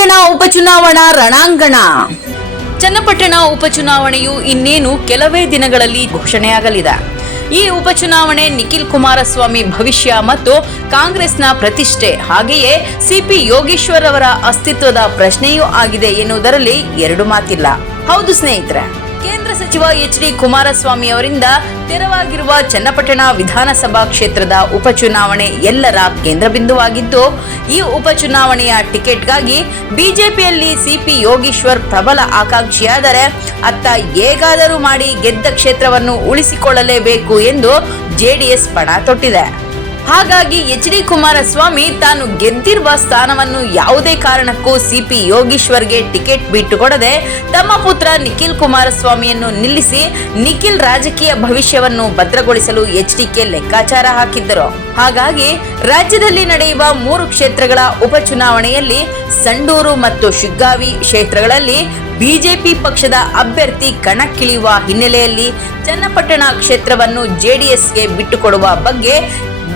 ಚನ್ನಪಟ್ಟಣ ಉಪಚುನಾವಣಾ ರಣಾಂಗಣ. ಚನ್ನಪಟ್ಟಣ ಉಪಚುನಾವಣೆಯು ಇನ್ನೇನು ಕೆಲವೇ ದಿನಗಳಲ್ಲಿ ಘೋಷಣೆಯಾಗಲಿದೆ. ಈ ಉಪಚುನಾವಣೆ ನಿಖಿಲ್ ಕುಮಾರಸ್ವಾಮಿ ಭವಿಷ್ಯ ಮತ್ತು ಕಾಂಗ್ರೆಸ್ನ ಪ್ರತಿಷ್ಠೆ, ಹಾಗೆಯೇ ಸಿಪಿ ಯೋಗೇಶ್ವರ್ ಅವರ ಅಸ್ತಿತ್ವದ ಪ್ರಶ್ನೆಯೂ ಆಗಿದೆ ಎನ್ನುವುದರಲ್ಲಿ ಎರಡು ಮಾತಿಲ್ಲ. ಹೌದು ಸ್ನೇಹಿತರೆ, ಕೇಂದ್ರ ಸಚಿವ ಎಚ್ ಡಿ ಕುಮಾರಸ್ವಾಮಿ ಅವರಿಂದ ತೆರವಾಗಿರುವ ಚನ್ನಪಟ್ಟಣ ವಿಧಾನಸಭಾ ಕ್ಷೇತ್ರದ ಉಪಚುನಾವಣೆ ಎಲ್ಲರ ಕೇಂದ್ರ ಬಿಂದುವಾಗಿದ್ದು, ಈ ಉಪಚುನಾವಣೆಯ ಟಿಕೆಟ್ಗಾಗಿ ಬಿಜೆಪಿಯಲ್ಲಿ ಸಿಪಿ ಯೋಗೇಶ್ವರ್ ಪ್ರಬಲ ಆಕಾಂಕ್ಷಿಯಾದರೆ ಅತ್ತ ಹೇಗಾದರೂ ಮಾಡಿ ಗೆದ್ದ ಕ್ಷೇತ್ರವನ್ನು ಉಳಿಸಿಕೊಳ್ಳಲೇಬೇಕು ಎಂದು ಜೆಡಿಎಸ್ ಪಣ ತೊಟ್ಟಿದೆ. ಹಾಗಾಗಿ ಎಚ್ ಡಿ ಕುಮಾರಸ್ವಾಮಿ ತಾನು ಗೆದ್ದಿರುವ ಸ್ಥಾನವನ್ನು ಯಾವುದೇ ಕಾರಣಕ್ಕೂ ಸಿಪಿ ಯೋಗೇಶ್ವರ್ಗೆ ಟಿಕೆಟ್ ಬಿಟ್ಟುಕೊಡದೆ ತಮ್ಮ ಪುತ್ರ ನಿಖಿಲ್ ಕುಮಾರಸ್ವಾಮಿಯನ್ನು ನಿಲ್ಲಿಸಿ ನಿಖಿಲ್ ರಾಜಕೀಯ ಭವಿಷ್ಯವನ್ನು ಭದ್ರಗೊಳಿಸಲು ಎಚ್ಡಿಕೆ ಲೆಕ್ಕಾಚಾರ ಹಾಕಿದ್ದರು. ಹಾಗಾಗಿ ರಾಜ್ಯದಲ್ಲಿ ನಡೆಯುವ 3 ಕ್ಷೇತ್ರಗಳ ಉಪಚುನಾವಣೆಯಲ್ಲಿ ಸಂಡೂರು ಮತ್ತು ಶಿಗ್ಗಾವಿ ಕ್ಷೇತ್ರಗಳಲ್ಲಿ ಬಿಜೆಪಿ ಪಕ್ಷದ ಅಭ್ಯರ್ಥಿ ಕಣಕ್ಕಿಳಿಯುವ ಹಿನ್ನೆಲೆಯಲ್ಲಿ ಚನ್ನಪಟ್ಟಣ ಕ್ಷೇತ್ರವನ್ನು ಜೆಡಿಎಸ್ಗೆ ಬಿಟ್ಟುಕೊಡುವ ಬಗ್ಗೆ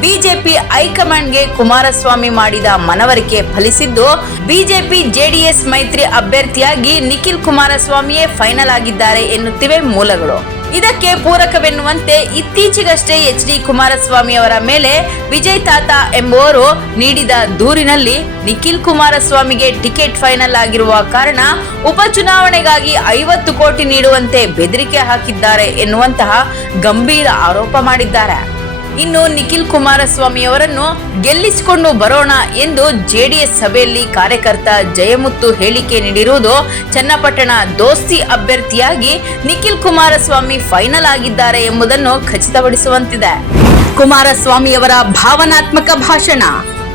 ಬಿಜೆಪಿ ಹೈಕಮಾಂಡ್ಗೆ ಕುಮಾರಸ್ವಾಮಿ ಮಾಡಿದ ಮನವರಿಕೆ ಫಲಿಸಿದ್ದು, ಬಿಜೆಪಿ ಜೆಡಿಎಸ್ ಮೈತ್ರಿ ಅಭ್ಯರ್ಥಿಯಾಗಿ ನಿಖಿಲ್ ಕುಮಾರಸ್ವಾಮಿಯೇ ಫೈನಲ್ ಆಗಿದ್ದಾರೆ ಎನ್ನುತ್ತಿವೆ ಮೂಲಗಳು. ಇದಕ್ಕೆ ಪೂರಕವೆನ್ನುವಂತೆ ಇತ್ತೀಚೆಗಷ್ಟೇ ಎಚ್ ಡಿ ಕುಮಾರಸ್ವಾಮಿ ಅವರ ಮೇಲೆ ವಿಜಯ್ ತಾತ ಎಂಬುವರು ನೀಡಿದ ದೂರಿನಲ್ಲಿ ನಿಖಿಲ್ ಕುಮಾರಸ್ವಾಮಿಗೆ ಟಿಕೆಟ್ ಫೈನಲ್ ಆಗಿರುವ ಕಾರಣ ಉಪಚುನಾವಣೆಗಾಗಿ 50 ಕೋಟಿ ನೀಡುವಂತೆ ಬೆದರಿಕೆ ಹಾಕಿದ್ದಾರೆ ಎನ್ನುವಂತಹ ಗಂಭೀರ ಆರೋಪ ಮಾಡಿದ್ದಾರೆ. ಇನ್ನು ನಿಖಿಲ್ ಕುಮಾರಸ್ವಾಮಿ ಅವರನ್ನು ಗೆಲ್ಲಿಸಿಕೊಂಡು ಬರೋಣ ಎಂದು ಜೆಡಿಎಸ್ ಸಭೆಯಲ್ಲಿ ಕಾರ್ಯಕರ್ತ ಜಯಮುತ್ತು ಹೇಳಿಕೆ ನೀಡಿರುವುದು ಚನ್ನಪಟ್ಟಣ ದೋಸ್ತಿ ಅಭ್ಯರ್ಥಿಯಾಗಿ ನಿಖಿಲ್ ಕುಮಾರಸ್ವಾಮಿ ಫೈನಲ್ ಆಗಿದ್ದಾರೆ ಎಂಬುದನ್ನು ಖಚಿತಪಡಿಸುವಂತಿದೆ. ಕುಮಾರಸ್ವಾಮಿಯವರ ಭಾವನಾತ್ಮಕ ಭಾಷಣ.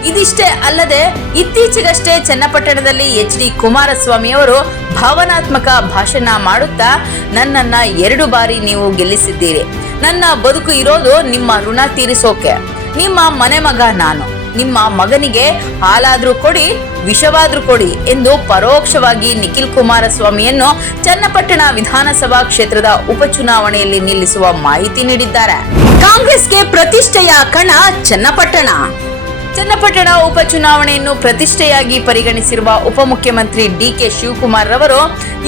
ಇದಿಷ್ಟೇ ಅಲ್ಲದೆ ಇತ್ತೀಚೆಗಷ್ಟೇ ಚನ್ನಪಟ್ಟಣದಲ್ಲಿ ಎಚ್ ಡಿ ಕುಮಾರಸ್ವಾಮಿ ಅವರು ಭಾವನಾತ್ಮಕ ಭಾಷಣ ಮಾಡುತ್ತಾ, ನನ್ನನ್ನ 2 ಬಾರಿ ನೀವು ಗೆಲ್ಲಿಸಿದ್ದೀರಿ, ನನ್ನ ಬದುಕು ಇರೋದು ನಿಮ್ಮ ಋಣ ತೀರಿಸೋಕೆ, ನಿಮ್ಮ ಮನೆ ಮಗ ನಾನು, ನಿಮ್ಮ ಮಗನಿಗೆ ಹಾಲಾದ್ರೂ ಕೊಡಿ, ವಿಷವಾದ್ರೂ ಕೊಡಿ ಎಂದು ಪರೋಕ್ಷವಾಗಿ ನಿಖಿಲ್ ಕುಮಾರಸ್ವಾಮಿಯನ್ನು ಚನ್ನಪಟ್ಟಣ ವಿಧಾನಸಭಾ ಕ್ಷೇತ್ರದ ಉಪಚುನಾವಣೆಯಲ್ಲಿ ನಿಲ್ಲಿಸುವ ಮಾಹಿತಿ ನೀಡಿದ್ದಾರೆ. ಕಾಂಗ್ರೆಸ್ಗೆ ಪ್ರತಿಷ್ಠೆಯ ಕಣ ಚನ್ನಪಟ್ಟಣ. ಚನ್ನಪಟ್ಟಣ ಉಪಚುನಾವಣೆಯನ್ನು ಪ್ರತಿಷ್ಠೆಯಾಗಿ ಪರಿಗಣಿಸಿರುವ ಉಪಮುಖ್ಯಮಂತ್ರಿ ಡಿಕೆ ಶಿವಕುಮಾರ್ ರವರು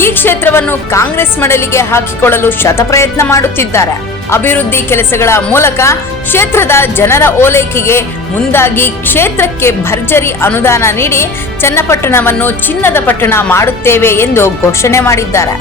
ಈ ಕ್ಷೇತ್ರವನ್ನು ಕಾಂಗ್ರೆಸ್ ಮಡಲಿಗೆ ಹಾಕಿಕೊಳ್ಳಲು ಶತಪ್ರಯತ್ನ ಮಾಡುತ್ತಿದ್ದಾರೆ. ಅಭಿವೃದ್ಧಿ ಕೆಲಸಗಳ ಮೂಲಕ ಕ್ಷೇತ್ರದ ಜನರ ಓಲೈಕೆಗೆ ಮುಂದಾಗಿ ಕ್ಷೇತ್ರಕ್ಕೆ ಭರ್ಜರಿ ಅನುದಾನ ನೀಡಿ ಚನ್ನಪಟ್ಟಣವನ್ನು ಚಿನ್ನದ ಪಟ್ಟಣ ಮಾಡುತ್ತೇವೆ ಎಂದು ಘೋಷಣೆ ಮಾಡಿದ್ದಾರೆ.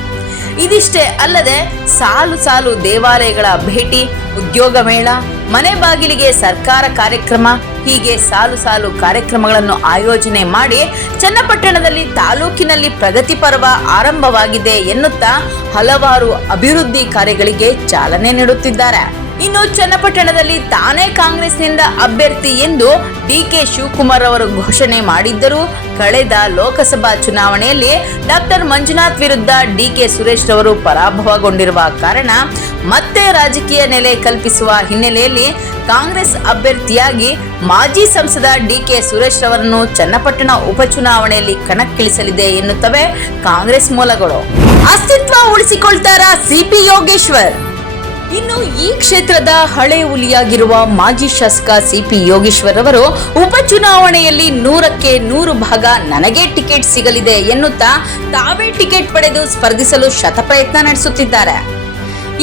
ಇದಿಷ್ಟೇ ಅಲ್ಲದೆ ಸಾಲು ಸಾಲು ದೇವಾಲಯಗಳ ಭೇಟಿ, ಉದ್ಯೋಗ ಮೇಳ, ಮನೆ ಬಾಗಿಲಿಗೆ ಸರ್ಕಾರ ಕಾರ್ಯಕ್ರಮ, ಹೀಗೆ ಸಾಲು ಸಾಲು ಕಾರ್ಯಕ್ರಮಗಳನ್ನು ಆಯೋಜನೆ ಮಾಡಿ ಚನ್ನಪಟ್ಟಣದಲ್ಲಿ ತಾಲೂಕಿನಲ್ಲಿ ಪ್ರಗತಿ ಪರ್ವ ಆರಂಭವಾಗಿದೆ ಎನ್ನುತ್ತಾ ಹಲವಾರು ಅಭಿವೃದ್ಧಿ ಕಾರ್ಯಗಳಿಗೆ ಚಾಲನೆ ನೀಡುತ್ತಿದ್ದಾರೆ. ಇನ್ನು ಚನ್ನಪಟ್ಟಣದಲ್ಲಿ ತಾನೇ ಕಾಂಗ್ರೆಸ್ನಿಂದ ಅಭ್ಯರ್ಥಿ ಎಂದು ಡಿಕೆ ಶಿವಕುಮಾರ್ ಅವರು ಘೋಷಣೆ ಮಾಡಿದ್ದರೂ ಕಳೆದ ಲೋಕಸಭಾ ಚುನಾವಣೆಯಲ್ಲಿ ಡಾಕ್ಟರ್ ಮಂಜುನಾಥ್ ವಿರುದ್ಧ ಡಿಕೆ ಸುರೇಶ್ ರವರು ಪರಾಭವಗೊಂಡಿರುವ ಕಾರಣ ಮತ್ತೆ ರಾಜಕೀಯ ನೆಲೆ ಕಲ್ಪಿಸುವ ಹಿನ್ನೆಲೆಯಲ್ಲಿ ಕಾಂಗ್ರೆಸ್ ಅಭ್ಯರ್ಥಿಯಾಗಿ ಮಾಜಿ ಸಂಸದ ಡಿಕೆ ಸುರೇಶ್ ರವರನ್ನು ಚನ್ನಪಟ್ಟಣ ಉಪಚುನಾವಣೆಯಲ್ಲಿ ಕಣಕ್ಕಿಳಿಸಲಿದೆ ಎನ್ನುತ್ತವೆ ಕಾಂಗ್ರೆಸ್ ಮೂಲಗಳು. ಅಸ್ತಿತ್ವ ಉಳಿಸಿಕೊಳ್ತಾರಾ ಸಿಪಿ ಯೋಗೇಶ್ವರ್? ಇನ್ನು ಈ ಕ್ಷೇತ್ರದ ಹಳೆ ಹುಲಿಯಾಗಿರುವ ಮಾಜಿ ಶಾಸಕ ಸಿಪಿ ಯೋಗೇಶ್ವರ್ ಅವರು ಉಪಚುನಾವಣೆಯಲ್ಲಿ 100ಕ್ಕೆ 100 ಭಾಗ ನನಗೆ ಟಿಕೆಟ್ ಸಿಗಲಿದೆ ಎನ್ನುತ್ತಾ ತಾವೇ ಟಿಕೆಟ್ ಪಡೆದು ಸ್ಪರ್ಧಿಸಲು ಶತಪ್ರಯತ್ನ ನಡೆಸುತ್ತಿದ್ದಾರೆ.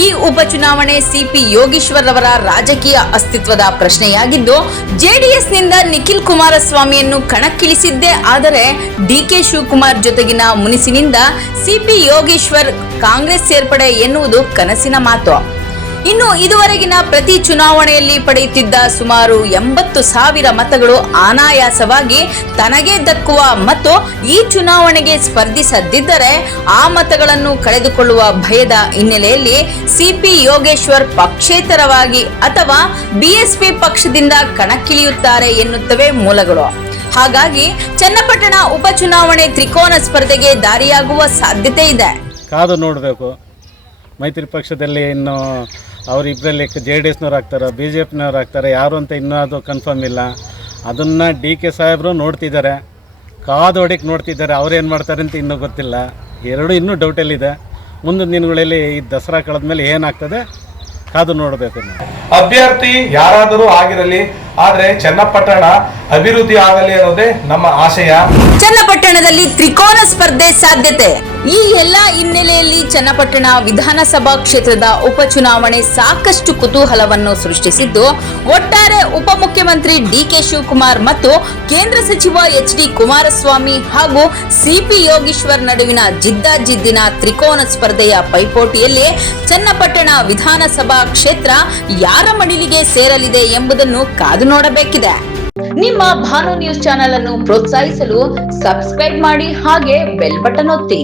ಈ ಉಪಚುನಾವಣೆ ಸಿಪಿ ಯೋಗೇಶ್ವರ್ ಅವರ ರಾಜಕೀಯ ಅಸ್ತಿತ್ವದ ಪ್ರಶ್ನೆಯಾಗಿದ್ದು, ಜೆಡಿಎಸ್ನಿಂದ ನಿಖಿಲ್ ಕುಮಾರಸ್ವಾಮಿಯನ್ನು ಕಣಕ್ಕಿಳಿಸಿದ್ದೇ ಆದರೆ ಡಿಕೆ ಶಿವಕುಮಾರ್ ಜೊತೆಗಿನ ಮುನಿಸಿನಿಂದ ಸಿಪಿ ಯೋಗೇಶ್ವರ್ ಕಾಂಗ್ರೆಸ್ ಸೇರ್ಪಡೆ ಎನ್ನುವುದು ಕನಸಿನ ಮಾತು. ಇನ್ನು ಇದುವರೆಗಿನ ಪ್ರತಿ ಚುನಾವಣೆಯಲ್ಲಿ ಪಡೆಯುತ್ತಿದ್ದ ಸುಮಾರು 80,000 ಮತಗಳು ಅನಾಯಾಸವಾಗಿ ತನಗೇ ದಕ್ಕುವ ಮತ್ತು ಈ ಚುನಾವಣೆಗೆ ಸ್ಪರ್ಧಿಸದಿದ್ದರೆ ಆ ಮತಗಳನ್ನು ಕಳೆದುಕೊಳ್ಳುವ ಭಯದ ಹಿನ್ನೆಲೆಯಲ್ಲಿ ಸಿಪಿ ಯೋಗೇಶ್ವರ್ ಪಕ್ಷೇತರವಾಗಿ ಅಥವಾ ಬಿಎಸ್ಪಿ ಪಕ್ಷದಿಂದ ಕಣಕ್ಕಿಳಿಯುತ್ತಾರೆ ಎನ್ನುತ್ತವೆ ಮೂಲಗಳು. ಹಾಗಾಗಿ ಚನ್ನಪಟ್ಟಣ ಉಪಚುನಾವಣೆ ತ್ರಿಕೋನ ಸ್ಪರ್ಧೆಗೆ ದಾರಿಯಾಗುವ ಸಾಧ್ಯತೆ ಇದೆ. ಕಾದು ನೋಡಬೇಕು. ಮೈತ್ರಿ ಪಕ್ಷದಲ್ಲಿ ಇನ್ನು ಅವರಿಬ್ಬರಲ್ಲಿ ಜೆಡಿಎಸ್ನವ್ರು ಆಗ್ತಾರೆ, ಬಿ ಜೆ ಪಿನವ್ರು ಆಗ್ತಾರೆ, ಯಾರು ಅಂತ ಇನ್ನೂ ಅದು ಕನ್ಫರ್ಮ್ ಇಲ್ಲ. ಅದನ್ನು ಡಿ ಕೆ ಸಾಹೇಬರು ನೋಡ್ತಿದ್ದಾರೆ, ಕಾದು ಹೊಡಿಗೆ ನೋಡ್ತಿದ್ದಾರೆ. ಅವ್ರೇನು ಮಾಡ್ತಾರೆ ಅಂತ ಇನ್ನೂ ಗೊತ್ತಿಲ್ಲ. ಎರಡು ಇನ್ನೂ ಡೌಟಲ್ಲಿದೆ. ಮುಂದಿನ ದಿನಗಳಲ್ಲಿ ಈ ದಸರಾ ಕಳೆದ ಮೇಲೆ ಏನಾಗ್ತದೆ ಕಾದು ನೋಡಬೇಕು. ಅಭ್ಯರ್ಥಿ ಯಾರಾದರೂ ಆಗಿರಲಿ, ಆದ್ರೆ ಚನ್ನಪಟ್ಟಣ ಅಭಿವೃದ್ಧಿ ಆಗಲಿ ಅನ್ನೋದೇ ನಮ್ಮ ಆಶಯ. ಚನ್ನಪಟ್ಟಣದಲ್ಲಿ ತ್ರಿಕೋನ ಸ್ಪರ್ಧೆ ಸಾಧ್ಯತೆ. ಈ ಎಲ್ಲ ಹಿನ್ನೆಲೆಯಲ್ಲಿ ಚನ್ನಪಟ್ಟಣ ವಿಧಾನಸಭಾ ಕ್ಷೇತ್ರದ ಉಪಚುನಾವಣೆ ಸಾಕಷ್ಟು ಕುತೂಹಲವನ್ನು ಸೃಷ್ಟಿಸಿದ್ದು, ಒಟ್ಟಾರೆ ಉಪಮುಖ್ಯಮಂತ್ರಿ ಡಿಕೆ ಶಿವಕುಮಾರ್ ಮತ್ತು ಕೇಂದ್ರ ಸಚಿವ ಎಚ್.ಡಿ. ಕುಮಾರಸ್ವಾಮಿ ಹಾಗೂ ಸಿಪಿ ಯೋಗೀಶ್ವರ್ ನಡುವಿನ ಜಿದ್ದಾಜಿದ್ದಿನ ತ್ರಿಕೋನ ಸ್ಪರ್ಧೆಯ ಪೈಪೋಟಿಯಲ್ಲಿ ಚನ್ನಪಟ್ಟಣ ವಿಧಾನಸಭಾ ಕ್ಷೇತ್ರ ಯಾರ ಮಡಿಲಿಗೆ ಸೇರಲಿದೆ ಎಂಬುದನ್ನು ಕಾದು ನೋಡಬೇಕಿದೆ. ನಿಮ್ಮ ಭಾನು ನ್ಯೂಸ್ ಚಾನೆಲ್ ಅನ್ನು ಪ್ರೋತ್ಸಾಹಿಸಲು ಸಬ್ಸ್ಕ್ರೈಬ್ ಮಾಡಿ, ಹಾಗೆ ಬೆಲ್ ಬಟನ್ ಒತ್ತಿ.